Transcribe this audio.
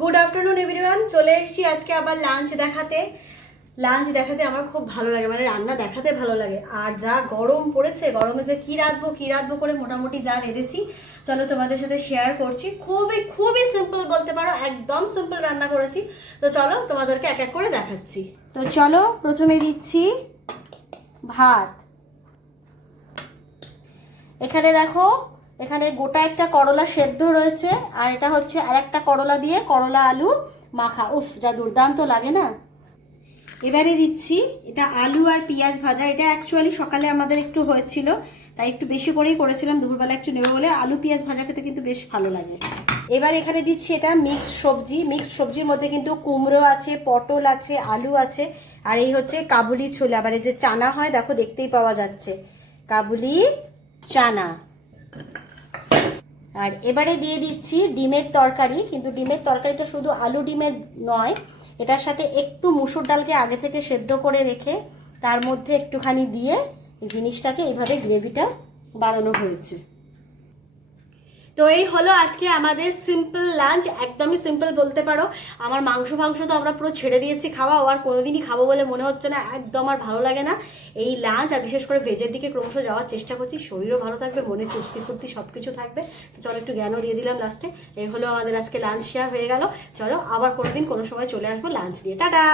Good afternoon everyone, চলে এসেছি আজকে আবার লাঞ্চ দেখাতে আমার খুব ভালো লাগে, মানে রান্না দেখাতে ভালো লাগে। আর যা গরম পড়েছে, গরমে যে কি রাঁধবো করে মোটামুটি যা রেঁধেছি চলো তোমাদের সাথে শেয়ার করছি। খুবই খুবই সিম্পল বলতে পারো, একদম সিম্পল রান্না করেছি। তো চলো তোমাদেরকে এক এক করে দেখাচ্ছি। তো চলো, প্রথমে দিচ্ছি ভাত। এখানে দেখো, এখানে গোটা একটা করলা সেদ্ধ রয়েছে, আর এটা হচ্ছে আর একটা করলা দিয়ে করলা আলু মাখা। উফ, যা দুর্দান্ত লাগে না। এবারে দিচ্ছি এটা আলু আর পেঁয়াজ ভাজা। এটা অ্যাকচুয়ালি সকালে আমাদের একটু হয়েছিল, তাই একটু বেশি করেই করেছিলাম, দুপুরবেলা একটু নেবে বলে। আলু পেঁয়াজ ভাজা খেতে কিন্তু বেশ ভালো লাগে। এবার এখানে দিচ্ছি এটা মিক্সড সবজি। মিক্সড সবজির মধ্যে কিন্তু কুমড়ো আছে, পটল আছে, আলু আছে, আর এই হচ্ছে কাবুলি ছোলা। আবার এই যে চানা হয়, দেখো দেখতেই পাওয়া যাচ্ছে, কাবুলি চানা। আর এবারে দিয়ে দিচ্ছি ডিমের তরকারি। কিন্তু ডিমের তরকারিটা শুধু আলু ডিমের নয়, এটার সাথে একটু মুসুর ডালকে আগে থেকে সেদ্ধ করে রেখে তার মধ্যে একটুখানি দিয়ে এই জিনিসটাকে এইভাবে গ্রেভিটা বানানো হয়েছে। তো এই হলো আজকে আমাদের সিম্পল লাঞ্চ, একদমই সিম্পল বলতে পারো। আমার মাংস তো আমরা পুরো ছেড়ে দিয়েছি খাওয়া, আর কোনোদিনই খাবো বলে মনে হচ্ছে না, একদম আর ভালো লাগে না এই লাঞ্চ। আর বিশেষ করে ভেজের দিকে ক্রমশ যাওয়ার চেষ্টা করছি। শরীরও ভালো থাকবে, মনে চুস্তি ফুর্তি সব কিছু থাকবে। তো চলো, একটু জ্ঞানও দিয়ে দিলাম লাস্টে। এই হলো আমাদের আজকে লাঞ্চ শেয়ার হয়ে গেল। চলো আবার কোনোদিন কোনো সময় চলে আসবো লাঞ্চ নিয়ে। টাটা।